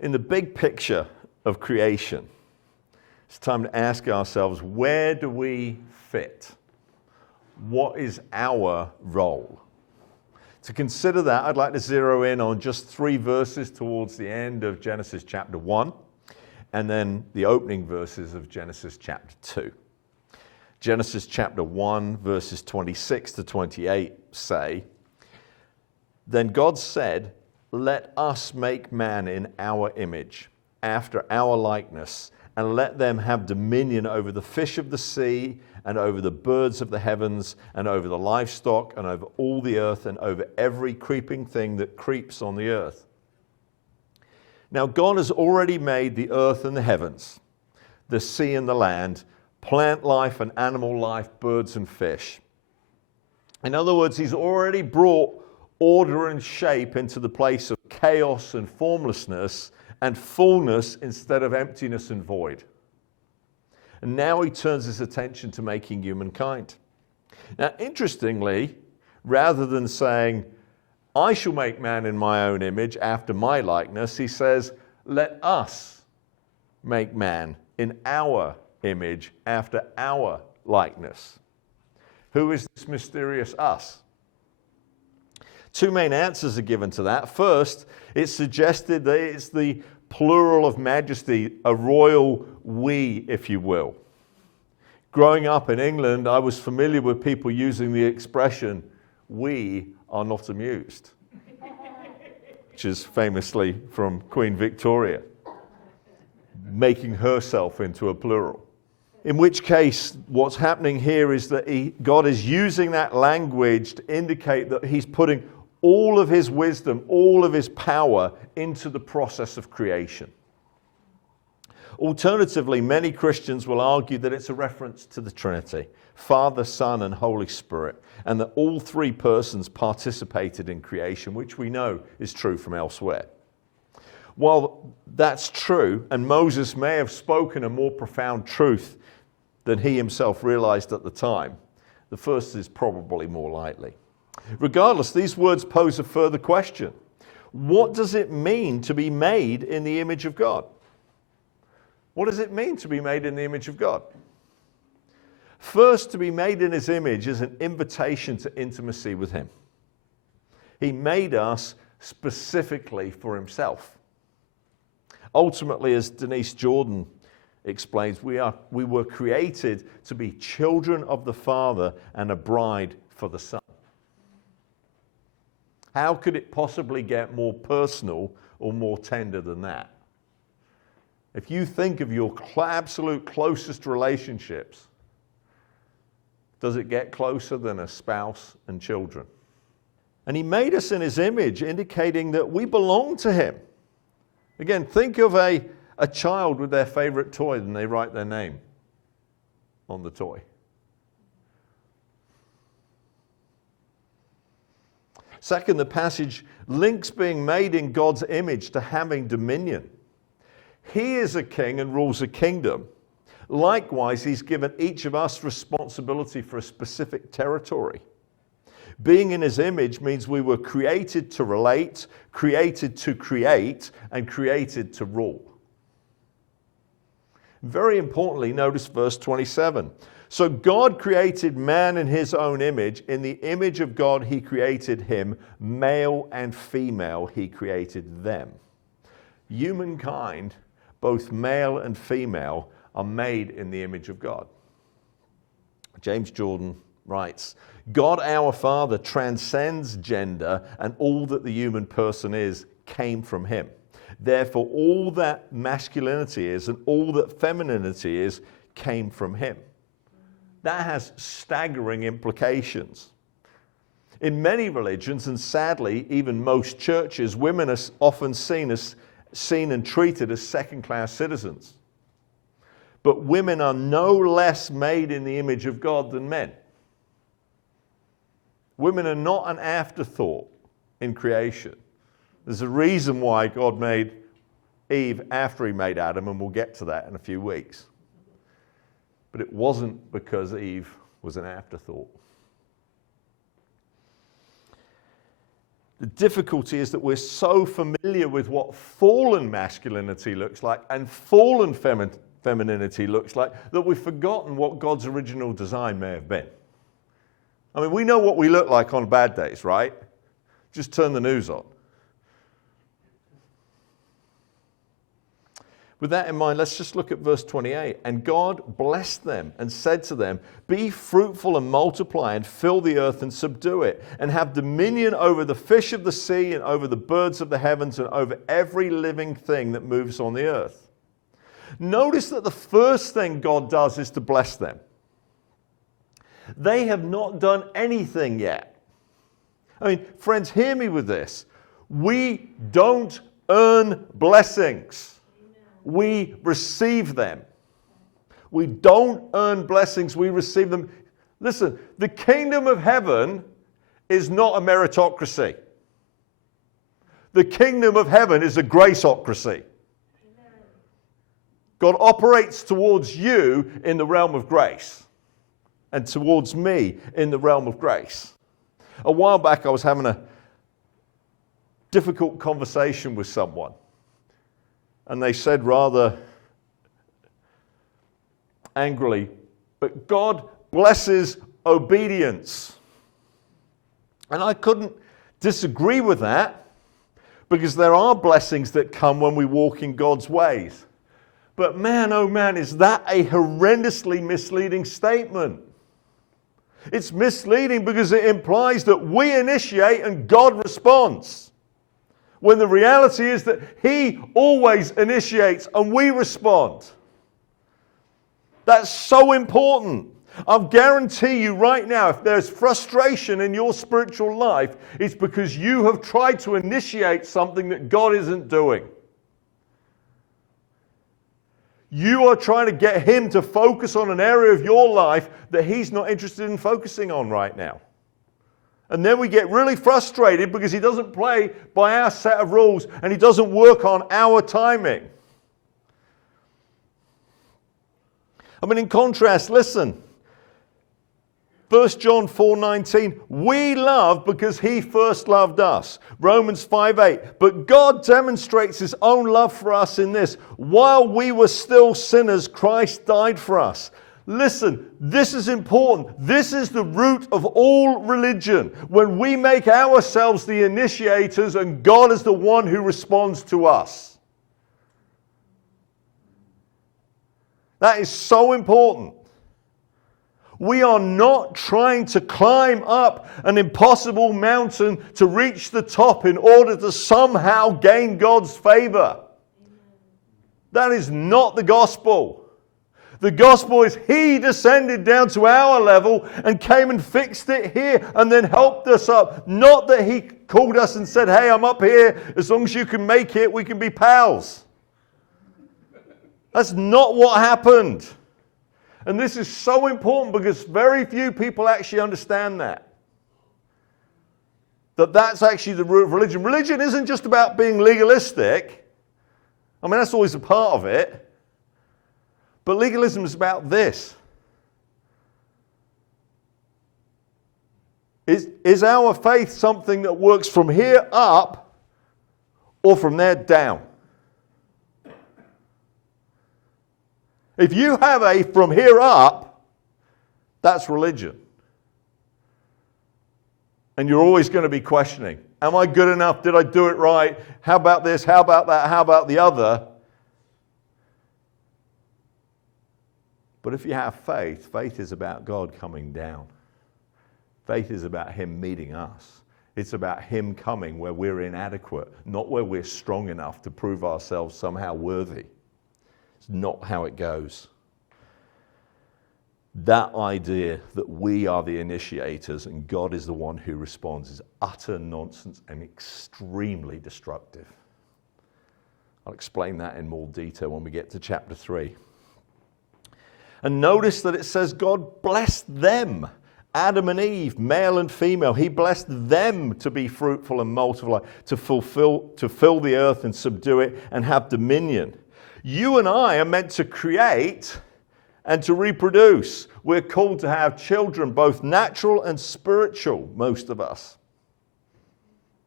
In the big picture of creation, it's time to ask ourselves, where do we fit? What is our role? To consider that, I'd like to zero in on just 3 verses towards the end of Genesis chapter 1, and then the opening verses of Genesis chapter 2. Genesis chapter 1, verses 26 to 28 say, "Then God said, 'Let us make man in our image, after our likeness, and let them have dominion over the fish of the sea, and over the birds of the heavens, and over the livestock, and over all the earth, and over every creeping thing that creeps on the earth.' Now God has already made the earth and the heavens, the sea and the land, plant life and animal life, birds and fish." In other words, he's already brought order and shape into the place of chaos and formlessness and fullness instead of emptiness and void. And now he turns his attention to making humankind. Now, interestingly, rather than saying, "I shall make man in my own image after my likeness," he says, "Let us make man in our image after our likeness." Who is this mysterious us? 2 main answers are given to that. First, it's suggested that it's the plural of majesty, a royal we, if you will. Growing up in England, I was familiar with people using the expression, "we are not amused," which is famously from Queen Victoria, making herself into a plural. In which case, what's happening here is that God is using that language to indicate that he's putting all of his wisdom, all of his power into the process of creation. Alternatively, many Christians will argue that it's a reference to the Trinity, Father, Son, and Holy Spirit, and that all 3 persons participated in creation, which we know is true from elsewhere. While that's true, and Moses may have spoken a more profound truth than he himself realized at the time, the first is probably more likely. Regardless, these words pose a further question. What does it mean to be made in the image of God? What does it mean to be made in the image of God? First, to be made in his image is an invitation to intimacy with him. He made us specifically for himself. Ultimately, as Denise Jordan explains, we were created to be children of the Father and a bride for the Son. How could it possibly get more personal or more tender than that? If you think of your absolute closest relationships, does it get closer than a spouse and children? And he made us in his image, indicating that we belong to him. Again, think of a child with their favorite toy and they write their name on the toy. Second, the passage links being made in God's image to having dominion. He is a king and rules a kingdom. Likewise, he's given each of us responsibility for a specific territory. Being in his image means we were created to relate, created to create, and created to rule. Very importantly, notice verse 27. So God created man in his own image. In the image of God, he created him. Male and female, he created them. Humankind, both male and female, are made in the image of God. James Jordan writes, God our Father transcends gender, and all that the human person is came from him. Therefore, all that masculinity is and all that femininity is came from him. That has staggering implications. In many religions, and sadly, even most churches, women are often seen and treated as second-class citizens. But women are no less made in the image of God than men. Women are not an afterthought in creation. There's a reason why God made Eve after he made Adam, and we'll get to that in a few weeks. But it wasn't because Eve was an afterthought. The difficulty is that we're so familiar with what fallen masculinity looks like and fallen femininity looks like that we've forgotten what God's original design may have been. I mean, we know what we look like on bad days, right? Just turn the news on. With that in mind, let's just look at verse 28. And God blessed them and said to them, be fruitful and multiply and fill the earth and subdue it, and have dominion over the fish of the sea and over the birds of the heavens and over every living thing that moves on the earth. Notice that the first thing God does is to bless them. They have not done anything yet. I mean, friends, hear me with this. We don't earn blessings. We receive them. We don't earn blessings, we receive them. Listen, the kingdom of heaven is not a meritocracy. The kingdom of heaven is a graceocracy. God operates towards you in the realm of grace and towards me in the realm of grace. A while back I was having a difficult conversation with someone. And they said rather angrily, but God blesses obedience. And I couldn't disagree with that, because there are blessings that come when we walk in God's ways. But man, oh man, is that a horrendously misleading statement. It's misleading because it implies that we initiate and God responds. When the reality is that He always initiates and we respond. That's so important. I'll guarantee you right now, if there's frustration in your spiritual life, it's because you have tried to initiate something that God isn't doing. You are trying to get Him to focus on an area of your life that He's not interested in focusing on right now. And then we get really frustrated because He doesn't play by our set of rules and He doesn't work on our timing. I mean, in contrast, listen. 1 John 4:19, we love because He first loved us. Romans 5:8, but God demonstrates His own love for us in this. While we were still sinners, Christ died for us. Listen, this is important. This is the root of all religion. When we make ourselves the initiators and God is the one who responds to us. That is so important. We are not trying to climb up an impossible mountain to reach the top in order to somehow gain God's favor. That is not the gospel. The gospel is He descended down to our level and came and fixed it here and then helped us up. Not that He called us and said, hey, I'm up here. As long as you can make it, we can be pals. That's not what happened. And this is so important because very few people actually understand that. That's actually the root of religion. Religion isn't just about being legalistic. I mean, that's always a part of it. But legalism is about this. Is our faith something that works from here up or from there down? If you have a from here up, that's religion. And you're always going to be questioning, am I good enough? Did I do it right? How about this? How about that? How about the other? But if you have faith, faith is about God coming down. Faith is about Him meeting us. It's about Him coming where we're inadequate, not where we're strong enough to prove ourselves somehow worthy. It's not how it goes. That idea that we are the initiators and God is the one who responds is utter nonsense and extremely destructive. I'll explain that in more detail when we get to chapter 3. And notice that it says God blessed them, Adam and Eve, male and female. He blessed them to be fruitful and multiply, to fill the earth and subdue it and have dominion. You and I are meant to create and to reproduce. We're called to have children, both natural and spiritual, most of us.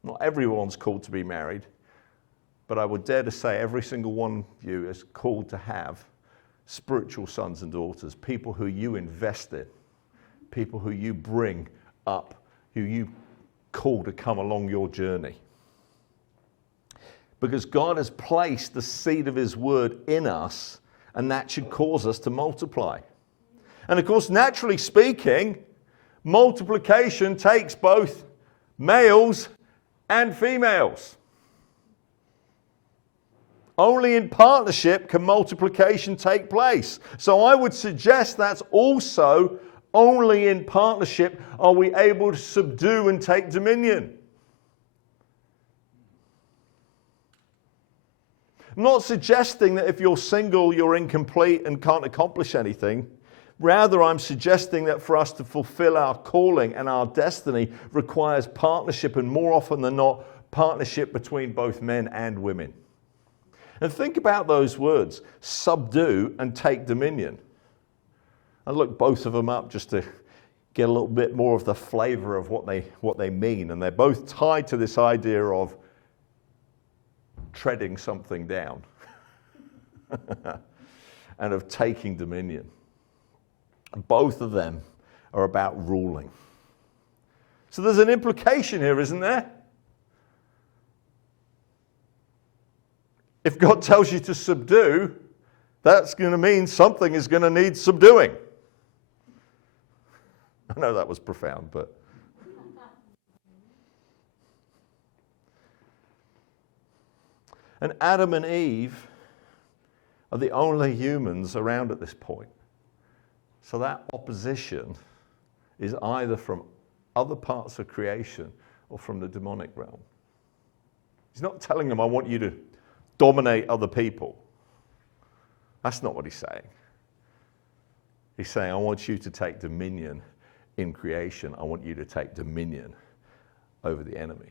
Not everyone's called to be married, but I would dare to say every single one of you is called to have spiritual sons and daughters, people who you invest in, people who you bring up, who you call to come along your journey. Because God has placed the seed of his word in us, and that should cause us to multiply. And of course, naturally speaking, multiplication takes both males and females. Only in partnership can multiplication take place. So I would suggest that's also only in partnership are we able to subdue and take dominion. I'm not suggesting that if you're single, you're incomplete and can't accomplish anything. Rather, I'm suggesting that for us to fulfill our calling and our destiny requires partnership, and more often than not, partnership between both men and women. And think about those words, subdue and take dominion. I looked both of them up just to get a little bit more of the flavor of what they mean. And they're both tied to this idea of treading something down and of taking dominion. Both of them are about ruling. So there's an implication here, isn't there? If God tells you to subdue, that's going to mean something is going to need subduing. I know that was profound, but... And Adam and Eve are the only humans around at this point. So that opposition is either from other parts of creation or from the demonic realm. He's not telling them, I want you to dominate other people. That's not what he's saying. He's saying, I want you to take dominion in creation. I want you to take dominion over the enemy.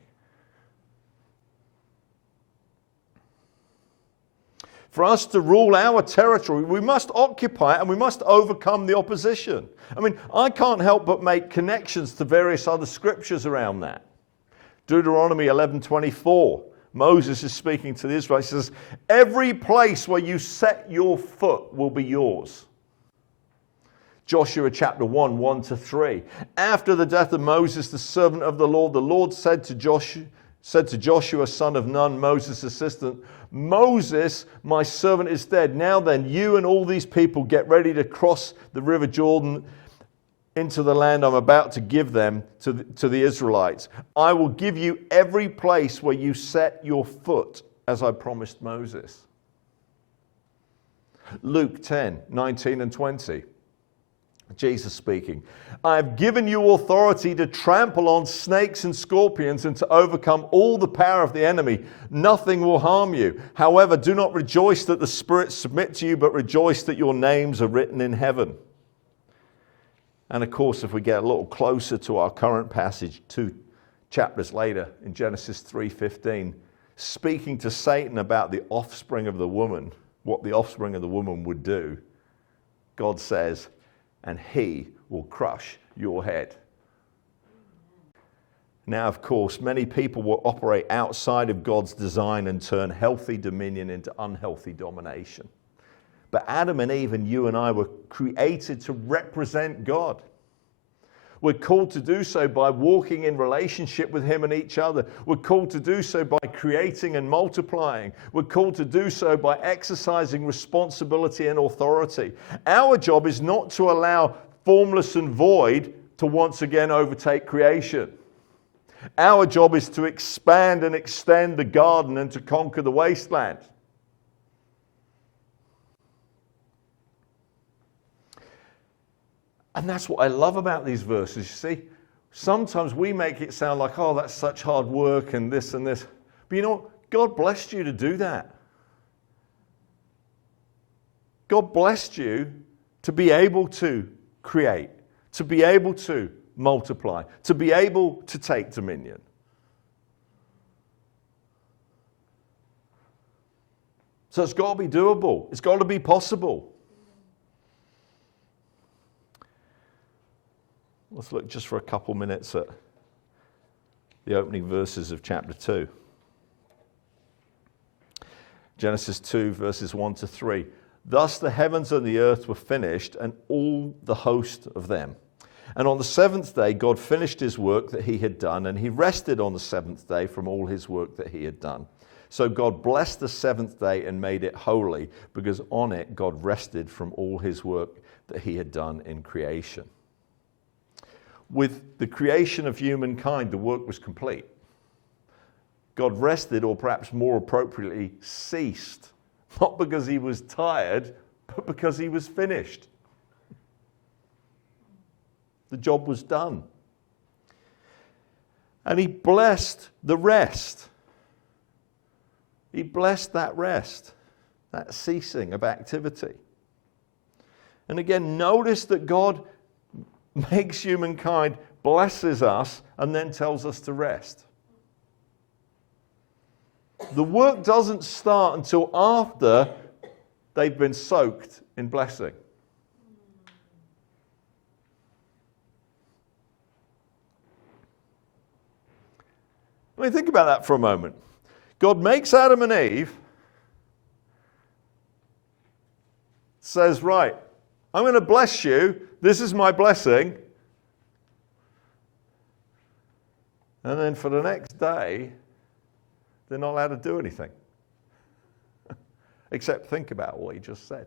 For us to rule our territory, we must occupy it and we must overcome the opposition. I mean, I can't help but make connections to various other scriptures around that. Deuteronomy 11:24, Moses is speaking to the Israelites. He says, every place where you set your foot will be yours. Joshua chapter 1:1-3. After the death of Moses, the servant of the Lord said to Joshua, son of Nun, Moses' assistant, Moses, my servant, is dead. Now then, you and all these people get ready to cross the river Jordan into the land I'm about to give them to the Israelites. I will give you every place where you set your foot, as I promised Moses. Luke 10:19-20. Jesus speaking, I have given you authority to trample on snakes and scorpions and to overcome all the power of the enemy. Nothing will harm you. However, do not rejoice that the spirits submit to you, but rejoice that your names are written in heaven. And of course, if we get a little closer to our current passage, 2 chapters later in Genesis 3:15, speaking to Satan about the offspring of the woman, what the offspring of the woman would do, God says, and he will crush your head. Now, of course, many people will operate outside of God's design and turn healthy dominion into unhealthy domination. But Adam and Eve and you and I were created to represent God. We're called to do so by walking in relationship with him and each other. We're called to do so by creating and multiplying. We're called to do so by exercising responsibility and authority. Our job is not to allow formless and void to once again overtake creation. Our job is to expand and extend the garden and to conquer the wasteland. And that's what I love about these verses. You see, sometimes we make it sound like, oh, that's such hard work and this and this. But you know what? God blessed you to do that. God blessed you to be able to create, to be able to multiply, to be able to take dominion. So it's got to be doable. It's got to be possible. Let's look just for a couple minutes at the opening verses of chapter 2. Genesis 2, verses 1 to 3. Thus the heavens and the earth were finished, and all the host of them. And on the seventh day God finished his work that he had done, and he rested on the seventh day from all his work that he had done. So God blessed the seventh day and made it holy, because on it God rested from all his work that he had done in creation. With the creation of humankind, the work was complete. God rested, or perhaps more appropriately, ceased. Not because he was tired, but because he was finished. The job was done. And he blessed the rest. He blessed that rest, that ceasing of activity. And again, notice that God makes humankind, blesses us, and then tells us to rest. The work doesn't start until after they've been soaked in blessing. I mean, think about that for a moment. God makes Adam and Eve, says, right, I'm going to bless you. This is my blessing. And then for the next day, they're not allowed to do anything. Except think about what he just said.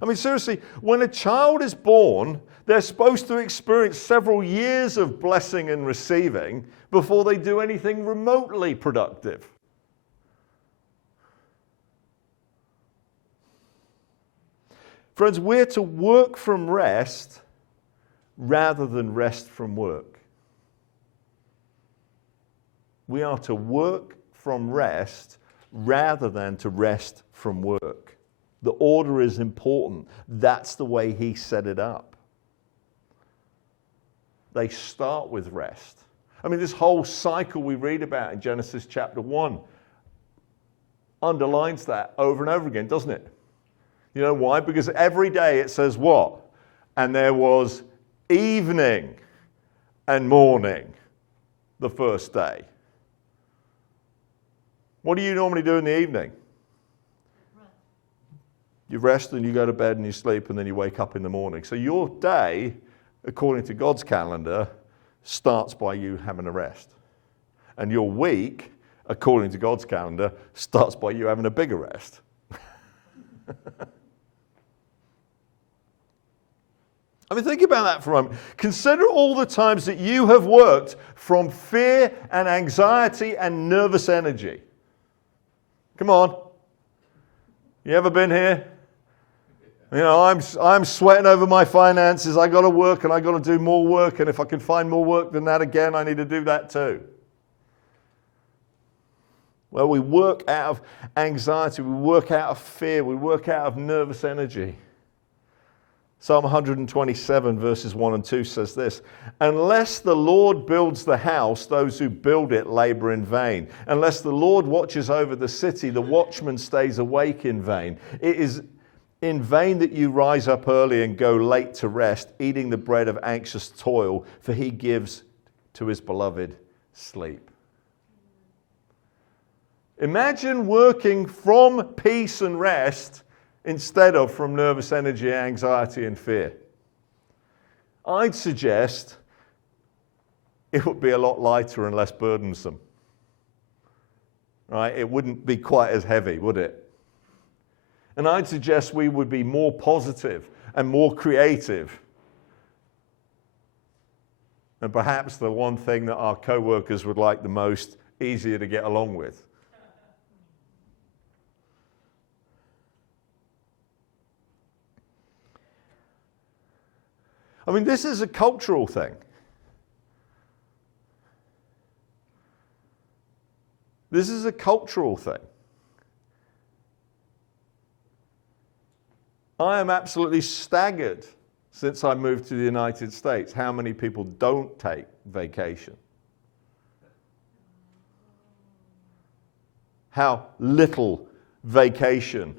I mean, seriously, when a child is born, they're supposed to experience several years of blessing and receiving before they do anything remotely productive. Friends, we're to work from rest rather than rest from work. We are to work from rest rather than to rest from work. The order is important. That's the way he set it up. They start with rest. I mean, this whole cycle we read about in Genesis chapter 1 underlines that over and over again, doesn't it? You know why? Because every day it says what? And there was evening and morning the first day. What do you normally do in the evening? You rest and you go to bed and you sleep and then you wake up in the morning. So your day, according to God's calendar, starts by you having a rest. And your week, according to God's calendar, starts by you having a bigger rest. I mean, think about that for a moment. Consider all the times that you have worked from fear and anxiety and nervous energy. Come on. You ever been here? You know, I'm sweating over my finances. I got to work and I got to do more work. And if I can find more work than that again, I need to do that too. Well, we work out of anxiety. We work out of fear. We work out of nervous energy. Psalm 127 verses 1 and 2 says this: unless the Lord builds the house, those who build it labor in vain. Unless the Lord watches over the city, the watchman stays awake in vain. It is in vain that you rise up early and go late to rest, eating the bread of anxious toil, for he gives to his beloved sleep. Imagine working from peace and rest instead of from nervous energy, anxiety, and fear. I'd suggest it would be a lot lighter and less burdensome. Right? It wouldn't be quite as heavy, would it? And I'd suggest we would be more positive and more creative. And perhaps the one thing that our co-workers would like the most, easier to get along with. I mean, this is a cultural thing. This is a cultural thing. I am absolutely staggered since I moved to the United States how many people don't take vacation. How little vacation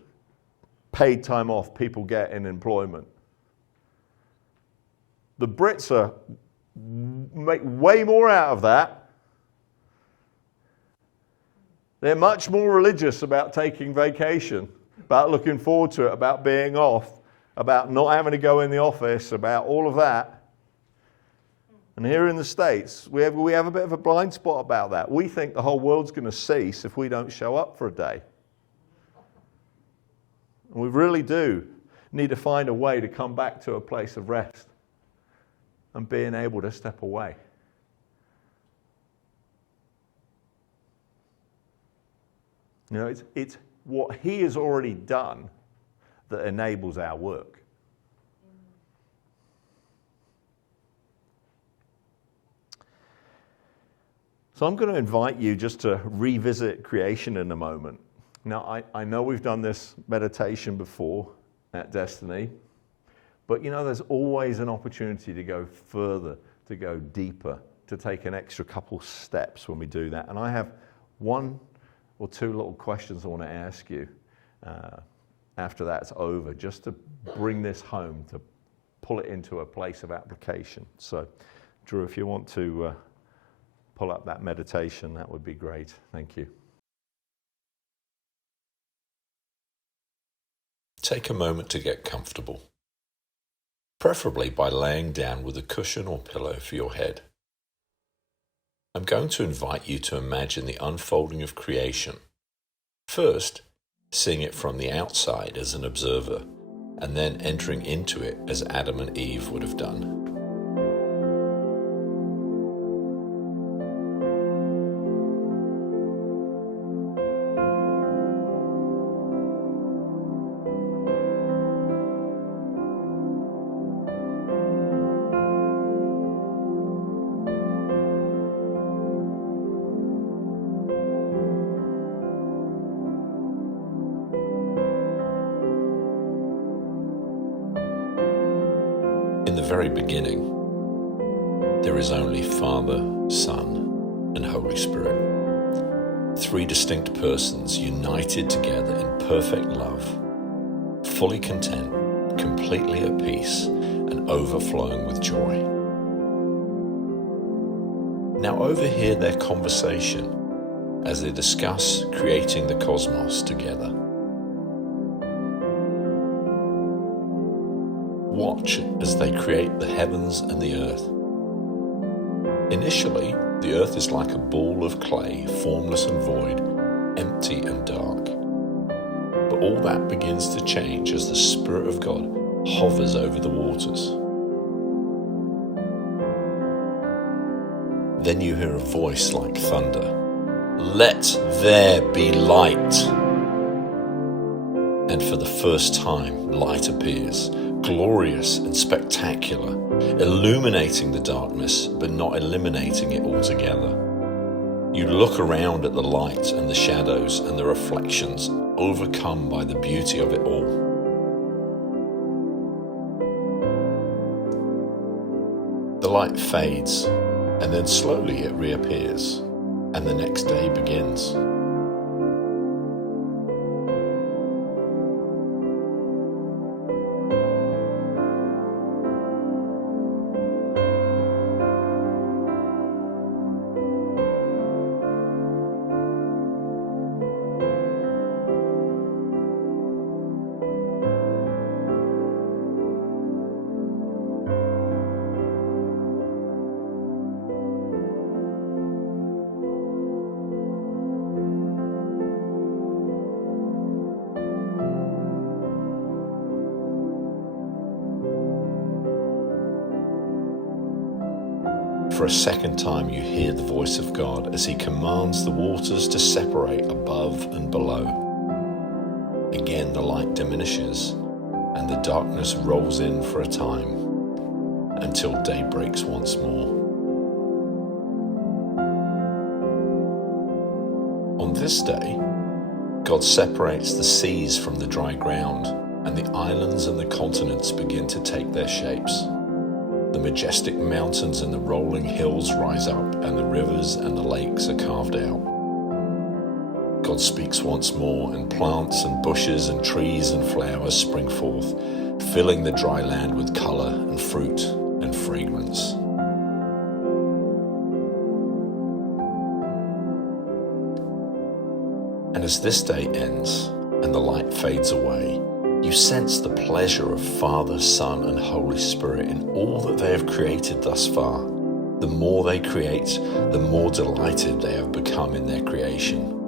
paid time off people get in employment. The Brits make way more out of that. They're much more religious about taking vacation, about looking forward to it, about being off, about not having to go in the office, about all of that. And here in the States, we have a bit of a blind spot about that. We think the whole world's going to cease if we don't show up for a day. And we really do need to find a way to come back to a place of rest and being able to step away. You know, it's what he has already done that enables our work. So I'm going to invite you just to revisit creation in a moment. Now, I know we've done this meditation before at Destiny, but you know, there's always an opportunity to go further, to go deeper, to take an extra couple steps when we do that. And I have one or two little questions I want to ask you after that's over, just to bring this home, to pull it into a place of application. So, Drew, if you want to pull up that meditation, that would be great. Thank you. Take a moment to get comfortable, preferably by laying down with a cushion or pillow for your head. I'm going to invite you to imagine the unfolding of creation. First, seeing it from the outside as an observer, and then entering into it as Adam and Eve would have done. In the very beginning, there is only Father, Son, and Holy Spirit. Three distinct persons united together in perfect love, fully content, completely at peace, and overflowing with joy. Now overhear their conversation as they discuss creating the cosmos together. Watch as they create the heavens and the earth. Initially, the earth is like a ball of clay, formless and void, empty and dark. But all that begins to change as the Spirit of God hovers over the waters. Then you hear a voice like thunder. Let there be light. And for the first time, light appears, glorious and spectacular, illuminating the darkness, but not eliminating it altogether. You look around at the light and the shadows and the reflections, overcome by the beauty of it all. The light fades, and then slowly it reappears, and the next day begins. For a second time you hear the voice of God as he commands the waters to separate above and below. Again the light diminishes and the darkness rolls in for a time until day breaks once more. On this day, God separates the seas from the dry ground, and the islands and the continents begin to take their shapes. The majestic mountains and the rolling hills rise up, and the rivers and the lakes are carved out. God God speaks once more, and plants and bushes and trees and flowers spring forth, filling the dry land with color and fruit and fragrance. And as this day ends and the light fades away, you sense the pleasure of Father, Son, and Holy Spirit in all that they have created thus far. The more they create, the more delighted they have become in their creation.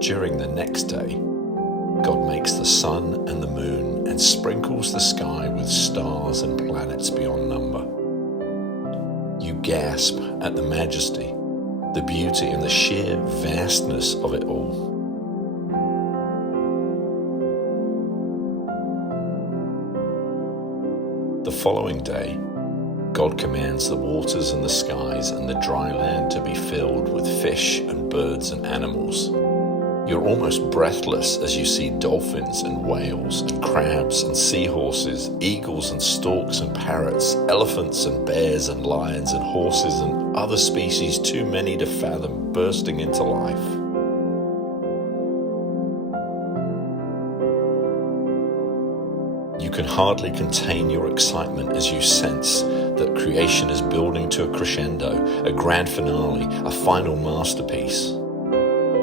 During the next day, God makes the sun and the moon and sprinkles the sky with stars and planets beyond number. You gasp at the majesty, the beauty, and the sheer vastness of it all. The following day, God commands the waters and the skies and the dry land to be filled with fish and birds and animals. You're almost breathless as you see dolphins and whales and crabs and seahorses, eagles and storks and parrots, elephants and bears and lions and horses and other species too many to fathom bursting into life. You can hardly contain your excitement as you sense that creation is building to a crescendo, a grand finale, a final masterpiece.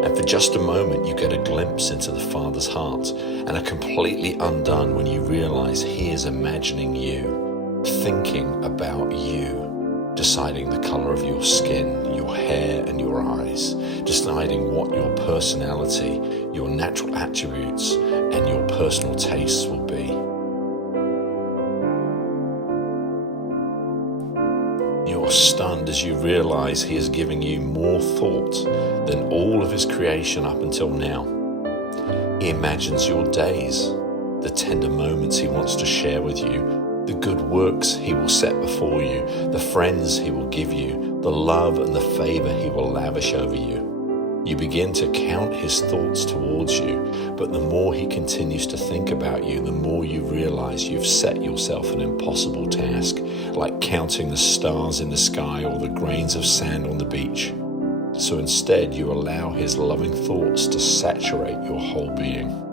And for just a moment, you get a glimpse into the Father's heart and are completely undone when you realize He is imagining you, thinking about you, deciding the color of your skin, your hair, and your eyes, deciding what your personality, your natural attributes, and your personal tastes will be. You're stunned as you realize He is giving you more thought than all of His creation up until now. He imagines your days, the tender moments He wants to share with you, the good works He will set before you, the friends He will give you, the love and the favor He will lavish over you. You begin to count His thoughts towards you, but the more He continues to think about you, the more you realize you've set yourself an impossible task, like counting the stars in the sky or the grains of sand on the beach. So instead, you allow His loving thoughts to saturate your whole being.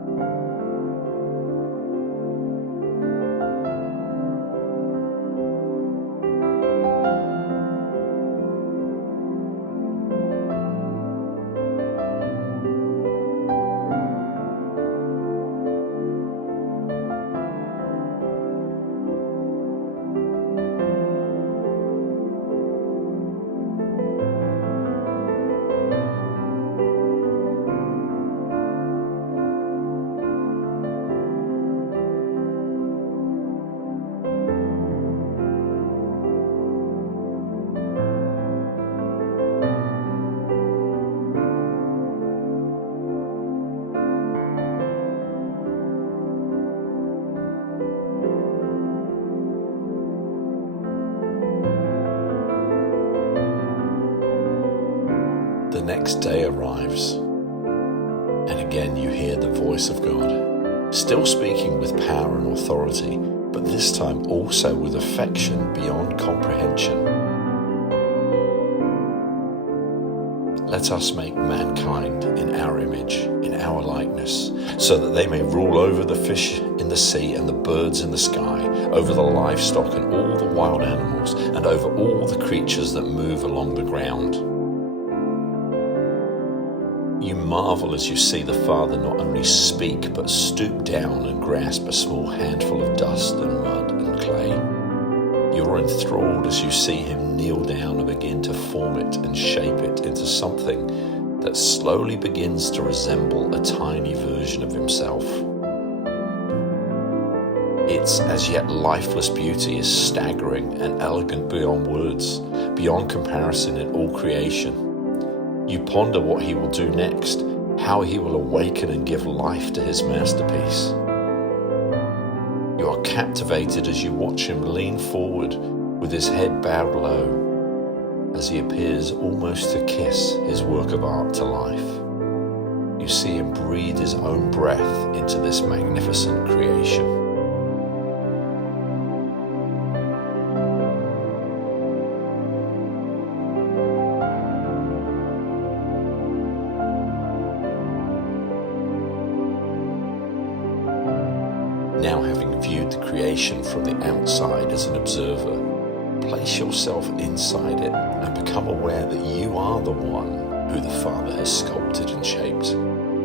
The next day arrives, and again you hear the voice of God, still speaking with power and authority, but this time also with affection beyond comprehension. Let us make mankind in our image, in our likeness, so that they may rule over the fish in the sea and the birds in the sky, over the livestock and all the wild animals, and over all the creatures that move along the ground. You marvel as you see the Father not only speak, but stoop down and grasp a small handful of dust and mud and clay. You're enthralled as you see him kneel down and begin to form it and shape it into something that slowly begins to resemble a tiny version of himself. Its as yet lifeless beauty is staggering and elegant beyond words, beyond comparison in all creation. You ponder what he will do next, how he will awaken and give life to his masterpiece. You are captivated as you watch him lean forward with his head bowed low, as he appears almost to kiss his work of art to life. You see him breathe his own breath into this magnificent creation. Now, having viewed the creation from the outside as an observer, place yourself inside it and become aware that you are the one who the Father has sculpted and shaped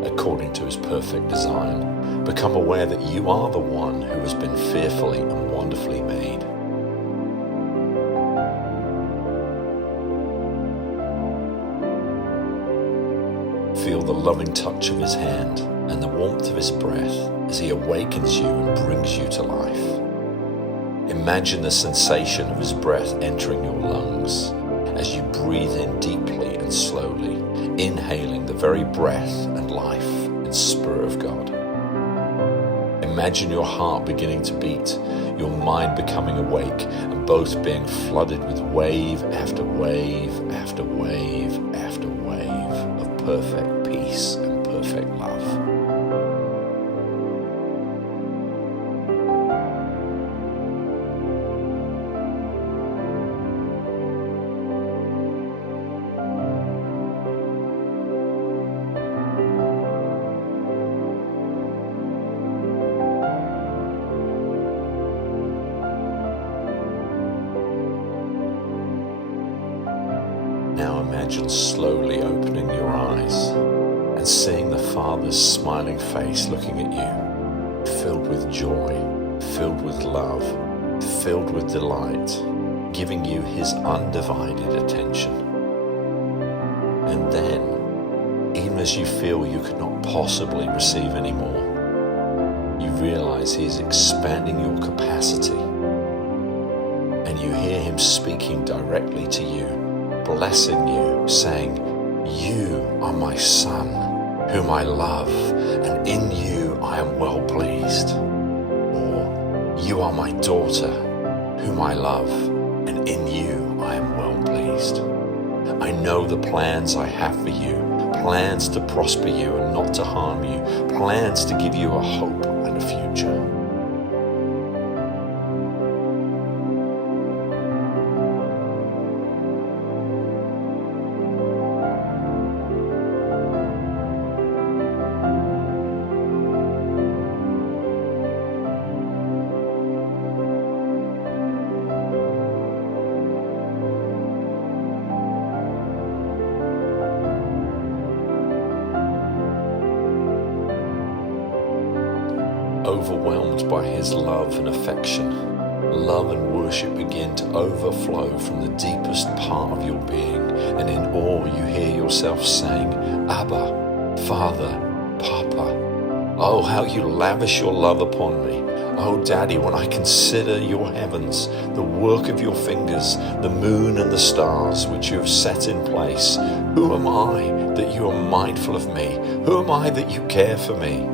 according to his perfect design. Become aware that you are the one who has been fearfully and wonderfully made. Feel the loving touch of his hand and the warmth of his breath as he awakens you and brings you to life. Imagine the sensation of his breath entering your lungs as you breathe in deeply and slowly, inhaling the very breath and life and spirit of God. Imagine your heart beginning to beat, your mind becoming awake, and both being flooded with wave after wave after wave after wave of perfect peace and perfect love. Now imagine slowly opening your eyes and seeing the Father's smiling face looking at you, filled with joy, filled with love, filled with delight, giving you his undivided attention. And then, even as you feel you could not possibly receive any more, you realize he is expanding your capacity, and you hear him speaking directly to you, blessing you, saying, "You are my son, whom I love, and in you I am well pleased." Or, "You are my daughter, whom I love, and in you I am well pleased. I know the plans I have for you, plans to prosper you and not to harm you, plans to give you a hope and a future." Overwhelmed by his love and affection, love and worship begin to overflow from the deepest part of your being, and in awe you hear yourself saying, "Abba, Father, Papa. Oh, how you lavish your love upon me. Oh, Daddy, when I consider your heavens, the work of your fingers, the moon and the stars which you have set in place, who am I that you are mindful of me? Who am I that you care for me?"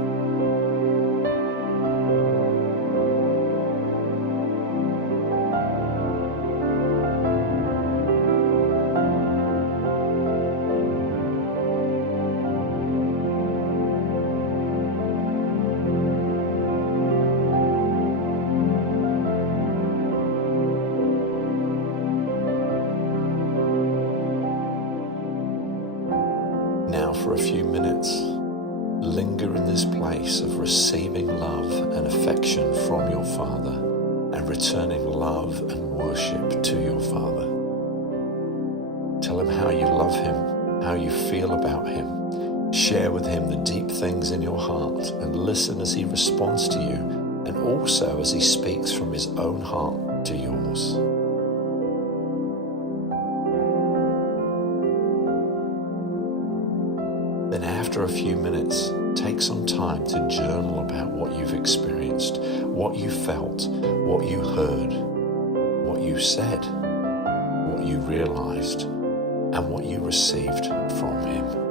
Now for a few minutes, linger in this place of receiving love and affection from your Father and returning love and worship to your Father. Tell him how you love him, how you feel about him. Share with him the deep things in your heart and listen as he responds to you, and also as he speaks from his own heart to yours. Then after a few minutes, take some time to journal about what you've experienced, what you felt, what you heard, what you said, what you realized, and what you received from him.